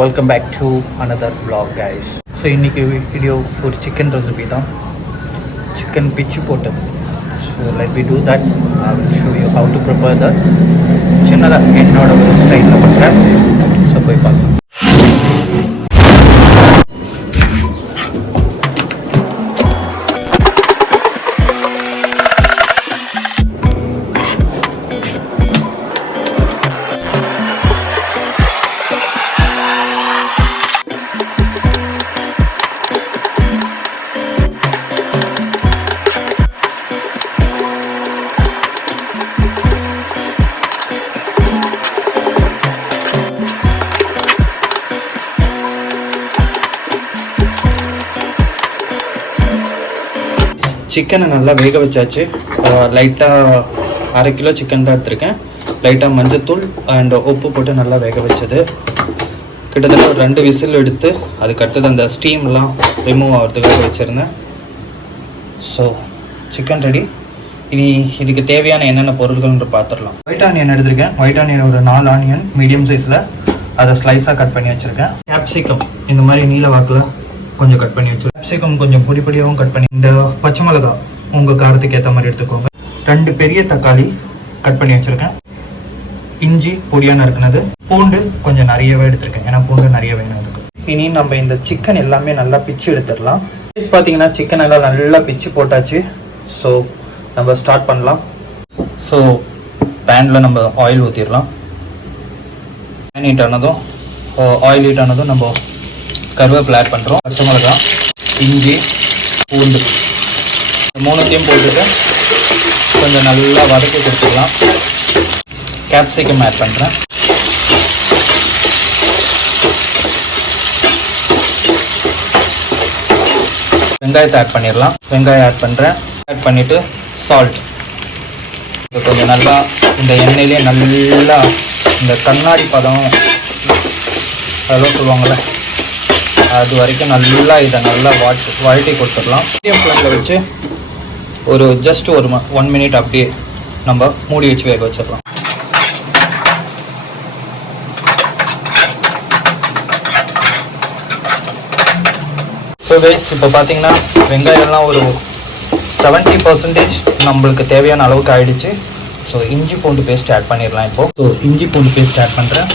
Welcome back to another vlog guys. So இன்னைக்கு video ஒரு chicken recipe தான். Chicken பிச்சு போட்டது. So let me do that. I will show you how to prepare that. சின்னதாக என்னோட ஒரு ஸ்டைலில் பண்ணுறேன். ஸோ போய் பார்க்கலாம். சிக்கனை நல்லா வேக வச்சாச்சு. லைட்டாக 1/2 கிலோ சிக்கன் தான் எடுத்திருக்கேன். லைட்டாக மஞ்சத்தூள் அண்ட் உப்பு போட்டு நல்லா வேக வச்சது. கிட்டத்தட்ட ஒரு 2 விசில் எடுத்து அதுக்கடுத்தது அந்த ஸ்டீம்லாம் ரிமூவ் ஆகிறதுக்காக வச்சுருந்தேன். So chicken ready. இனி இதுக்கு தேவையான என்னென்ன பொருட்கள்ன்ற பார்த்துடலாம். ஒயிட் ஆனியன் எடுத்திருக்கேன். ஒயிட் ஆனியன் ஒரு 4 ஆனியன் மீடியம் சைஸில் அதை ஸ்லைஸாக கட் பண்ணி வச்சுருக்கேன். கேப்சிகம் இந்த மாதிரி நீல வாக்கில் கொஞ்சம் கட் பண்ணி வச்சுருக்கேன். கேப்சிகம் கொஞ்சம் பொடி பொடியாகவும் கட் பண்ணி. இந்த பச்சை மிளகா உங்கள் காரத்துக்கு ஏற்ற மாதிரி எடுத்துக்கோங்க. 2 பெரிய தக்காளி கட் பண்ணி வச்சுருக்கேன். இஞ்சி பொடியான இருக்குனது. பூண்டு கொஞ்சம் நிறையவே எடுத்திருக்கேன், ஏன்னா பூண்டு நிறைய வேணும் அதுக்கு. இனி நம்ம இந்த சிக்கன் எல்லாமே நல்லா பிச்சு எடுத்துடலாம். பார்த்தீங்கன்னா சிக்கன் எல்லாம் நல்லா பிச்சு போட்டாச்சு. ஸோ நம்ம ஸ்டார்ட் பண்ணலாம். ஸோ பேனில் நம்ம ஆயில் ஊற்றிடலாம். பேன் ஹீட் ஆனதும் ஆயில் ஹீட் ஆனதும் நம்ம கருவேப்பிலை ஆட் பண்ணுறோம். பச்சை மிளகா, இஞ்சி, பூண்டு 3த்தையும் போட்டுட்டு கொஞ்சம் நல்லா வதக்கி கொடுத்துடலாம். கேப்சிகம் ஆட் பண்ணுறேன். வெங்காயத்தை ஆட் பண்ணிடலாம். வெங்காயம் ஆட் பண்ணுறேன். ஆட் பண்ணிவிட்டு சால்ட் கொஞ்சம் நல்லா இந்த எண்ணெயிலே நல்லா இந்த கண்ணாடி பதம் அதெல்லாம் சொல்லுவாங்கள்ல, அது வரைக்கும் நல்லா இதை நல்லா வழட்டி கொடுத்துடலாம். மீடியம் ஃப்ளேமில் வச்சு ஒரு ஜஸ்ட் ஒரு 1 மினிட் அப்படியே நம்ம மூடி வச்சு வேக வச்சிடலாம். ஸோ கைஸ், இப்போ பார்த்தீங்கன்னா வெங்காயம்லாம் ஒரு 70% நம்மளுக்கு தேவையான அளவுக்கு ஆயிடுச்சு. ஸோ இஞ்சி பூண்டு பேஸ்ட் ஆட் பண்ணிடலாம். இப்போது ஸோ இஞ்சி பூண்டு பேஸ்ட் ஆட் பண்ணுறேன்.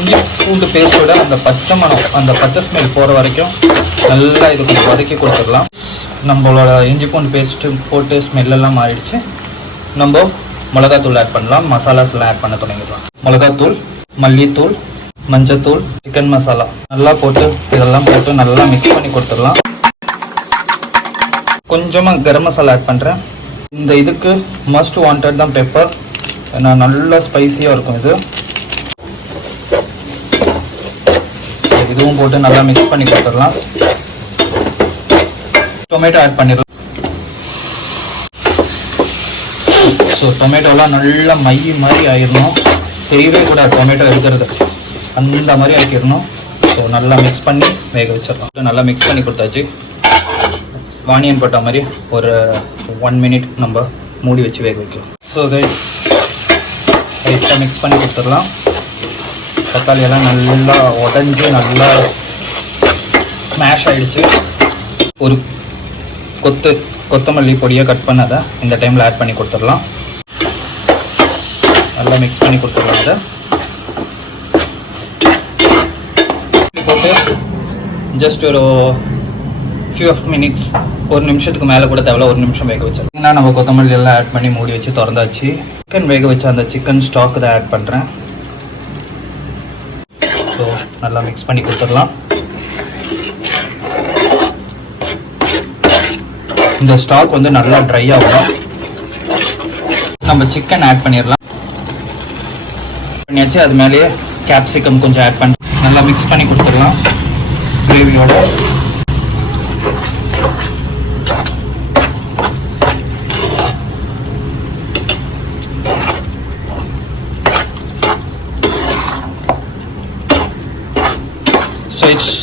இஞ்சி பூண்டு பேஸ்ட்டோட அந்த பச்சை மணம், அந்த பச்சை ஸ்மெல் போகிற வரைக்கும் நல்லா இது கொஞ்சம் வதக்கி கொடுத்துடலாம். நம்மளோட இஞ்சி பூண்டு பேஸ்ட்டு போட்டு ஸ்மெல்லெல்லாம் மாறிடுச்சு. நம்ம மிளகாத்தூள் ஆட் பண்ணலாம். மசாலாஸ்லாம் ஆட் பண்ண தொடங்கிடலாம். மிளகாத்தூள், மல்லித்தூள், மஞ்சத்தூள், சிக்கன் மசாலா நல்லா போட்டு இதெல்லாம் போட்டு நல்லா மிக்ஸ் பண்ணி கொடுத்துடலாம். கொஞ்சமாக கரம் மசாலா ஆட் பண்ணுறேன். இந்த இதுக்கு மஸ்ட் வாண்டட் தான் பெப்பர். ஏன்னா நல்லா ஸ்பைஸியாக இருக்கும் இது. இதுவும் போட்டு நல்லா மிக்ஸ் பண்ணி கொடுத்துடலாம். டொமேட்டோ ஆட் பண்ணிடலாம். ஸோ டொமேட்டோலாம் நல்லா மை மாதிரி ஆயிடணும். தெரியவே கூட டொமேட்டோ இருக்கிறது அந்த மாதிரி ஆக்கிடணும். ஸோ நல்லா மிக்ஸ் பண்ணி வேக வச்சிடலாம். நல்லா மிக்ஸ் பண்ணி கொடுத்தாச்சு. ஆனியன் போட்ட மாதிரி ஒரு 1 மினிட் நம்ம மூடி வச்சு வேக வைக்கலாம். ஸோ லைட்டாக மிக்ஸ் பண்ணி கொடுத்துடலாம். தக்காளி எல்லாம் நல்லா உடஞ்சி நல்லா ஸ்மாஷ் ஆகிடுச்சு. ஒரு கொத்தமல்லி பொடியாக கட் பண்ணதை இந்த டைமில் ஆட் பண்ணி கொடுத்துடலாம். நல்லா மிக்ஸ் பண்ணி கொடுத்துடலாம். அதை போட்டு ஜஸ்ட் ஒரு ஃபியூ ஆஃப் மினிட்ஸ், 1 நிமிஷத்துக்கு மேலே கூட தேவையில்ல, 1 நிமிஷம் வேக வச்சிருக்கீங்கன்னா நம்ம கொத்தமல்லி எல்லாம் ஆட் பண்ணி மூடி வச்சு திறந்தாச்சு. சிக்கன் வேக வச்ச அந்த சிக்கன் ஸ்டாக் தான் ஆட் பண்ணுறேன். ஸோ நல்லா மிக்ஸ் பண்ணி கொடுத்துடலாம். இந்த ஸ்டாக் வந்து நல்லா ட்ரை ஆகணும். நம்ம சிக்கன் ஆட் பண்ணிடலாம். பண்ணியாச்சு. அது மேலேயே கேப்சிகம் கொஞ்சம் ஆட் பண்ணி நல்லா மிக்ஸ் பண்ணி கொடுத்துடலாம் கிரேவியோட.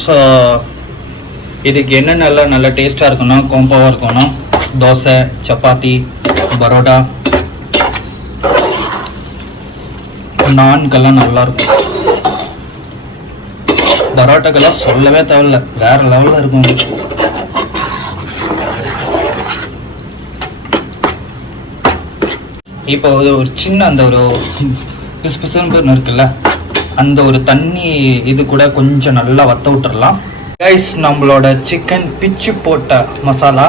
ஸோ இதுக்கு என்னென்னலாம் நல்லா டேஸ்ட்டாக இருக்குன்னா, கோம்பாவாக இருக்கும்னா தோசை, சப்பாத்தி, பரோட்டா, நான்கெல்லாம் நல்லா இருக்கும். பரோட்டாக்கெல்லாம் சொல்லவே தேவையில்ல, வேற லெவலில் இருக்கும். இப்போ ஒரு சின்ன அந்த ஒரு பிசு பிசுன்னு இருக்குல்ல, அந்த ஒரு தண்ணி இது கூட கொஞ்சம் நல்லா வத்த விட்டுறலாம். கைஸ், நம்மளோட சிக்கன் பிச்சு போட்ட மசாலா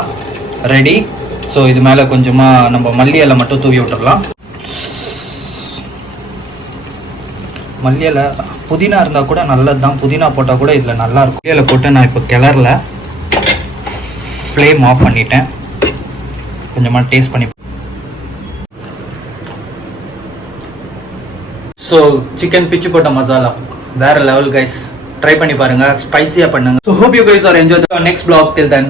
ரெடி. ஸோ இது மேலே கொஞ்சமாக நம்ம மல்லி இலை மட்டும் தூவி விட்டுறலாம். மல்லி இலை, புதினா இருந்தால் கூட நல்லது தான், புதினா போட்டால் கூட இதில் நல்லாயிருக்கும். மல்லி இலை போட்டு நான் இப்போ கிளறல, ஃப்ளேம் ஆஃப் பண்ணிட்டேன். கொஞ்சமாக டேஸ்ட் பண்ணி. ஸோ சிக்கன் பிச்சு போட்ட மசாலா வேற லெவல் கைஸ், ட்ரை பண்ணி பாருங்க, ஸ்பைசியாக பண்ணுங்க. So hope you guys are enjoy the next vlog. Till then,